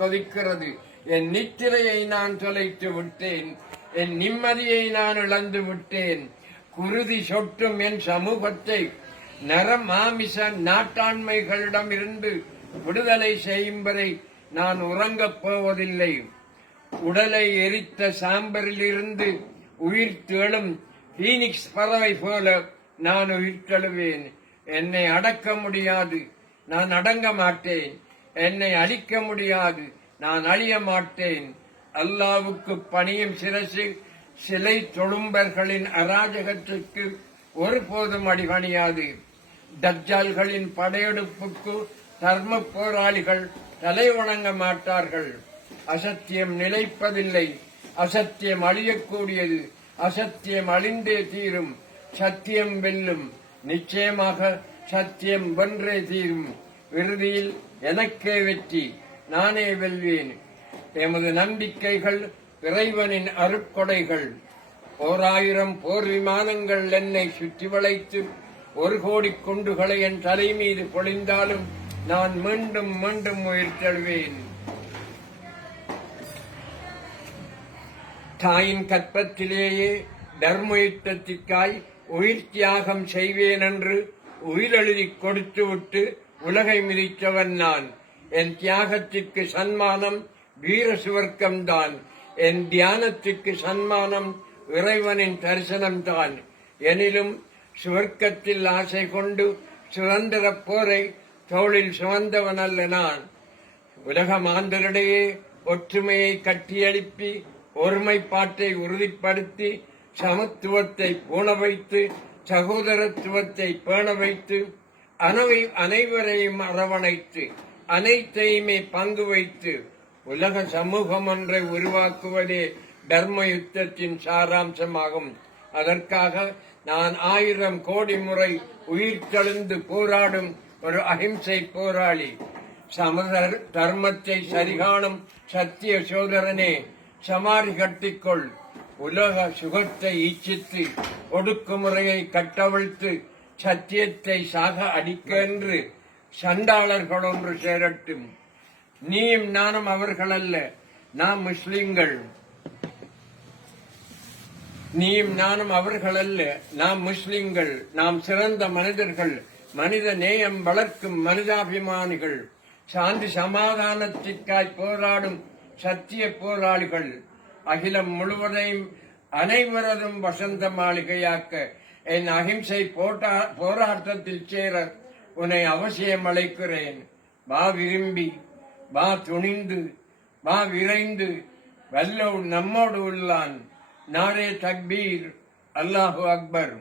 கொதிக்கிறது. என் நித்திரையை நான் தொலைத்து விட்டேன். என் நிம்மதியை நான் இழந்து விட்டேன். குருதி சொட்டும் என் சமூகத்தை நரமாமிச நாட்டாண்மைகளிடமிருந்து விடுதலை செய்யும் வரை நான் உறங்கப் போவதில்லை. உடலை எரித்த சாம்பரிலிருந்து உயிர் தேழும் பீனிக்ஸ் பறவை போல நான் உயிர் தழுவேன். என்னை அடக்க முடியாது, நான் அடங்க மாட்டேன். என்னை அழிக்க முடியாது, நான் அழிய மாட்டேன். அல்லாவுக்கு பணியும் சிரசு சிலை தொழும்பர்களின் அராஜகத்திற்கு ஒருபோதும் அடிபணியாது. தஜ்ஜால்களின் படையெடுப்புக்கு தர்ம போராளிகள் தலை வணங்க மாட்டார்கள். அசத்தியம் நிலைப்பதில்லை. அசத்தியம் அழியக்கூடியது. அசத்தியம் அழிந்தே தீரும். சத்தியம் வெல்லும். நிச்சயமாக சத்தியம் வென்றே தீரும். இறுதியில் எனக்கே வெற்றி. நானே வெல்வேன். எமது நம்பிக்கைகள் இறைவனின் அருட்கொடைகள். 1000 போர் விமானங்கள் என்னை சுற்றி வளைத்து 1 கோடி குண்டுகளை என் தலை மீது பொழிந்தாலும் நான் மீண்டும் மீண்டும் உயிர் தழுவேன். தாயின் கற்பத்திலேயே தர்ம யுத்தத்திற்காய் உயிர் தியாகம் செய்வேன் என்று உயிரெழுதி கொடுத்துவிட்டு உலகை மிதித்தவன் நான். என் தியாகத்திற்கு சன்மானம் வீர சுவர்க்கம்தான். என் தியானத்திற்கு சன்மானம் இறைவனின் தரிசனம்தான். எனினும் சுவர்க்கத்தில் ஆசை கொண்டு சுதந்திர போரை தோளில் சுமந்தவன் அல்ல நான். உலக மாந்தரிடையே ஒற்றுமையை கட்டியெழுப்பி ஒருமைப்பாட்டை உறுதிப்படுத்தி சமத்துவத்தை பூண வைத்து சகோதரத்துவத்தை பேண வைத்து அனைவரையும் அரவணைத்து அனைத்தையுமே பங்கு வைத்து உலக சமூகம் ஒன்றை உருவாக்குவதே தர்ம யுத்தத்தின் சாராம்சமாகும். அதற்காக நான் 1000 கோடி முறை உயிர் தெழுந்து போராடும் ஒரு அஹிம்சை போராளி. தர்மத்தை சரிகாணும் சத்திய சோதரனே, சமாரி கட்டிக்கொள். உலக சுகத்தை ஈச்சித்து ஒடுக்குமுறையை கட்டவிழ்த்து சத்தியத்தை சாக அடிக்க என்று சண்டாளர்கள் ஒன்று சேரட்டும். நீயும் நானும் அவர்களல்ல, நாம் முஸ்லிம்கள். நீயும் நானும் அவர்களல்ல, நாம் முஸ்லிம்கள். நாம் சிறந்த மனிதர்கள், மனித நேயம் வளர்க்கும் மனிதாபிமானிகள், சாந்தி சமாதானத்திற்காய் போராடும் சத்திய போராளிகள். அகிலம் முழுவதையும் அனைவரதும் வசந்த மாளிகையாக்க என் அகிம்சை போராட்டத்தில் சேர உன்னை அவசியம் அழைக்கிறேன். வா விரும்பி, வா துணிந்து, வா விரைந்து. வல்லோடு நம்மோடு உள்ளான். நாரே தக்பீர், அல்லாஹு அக்பர்.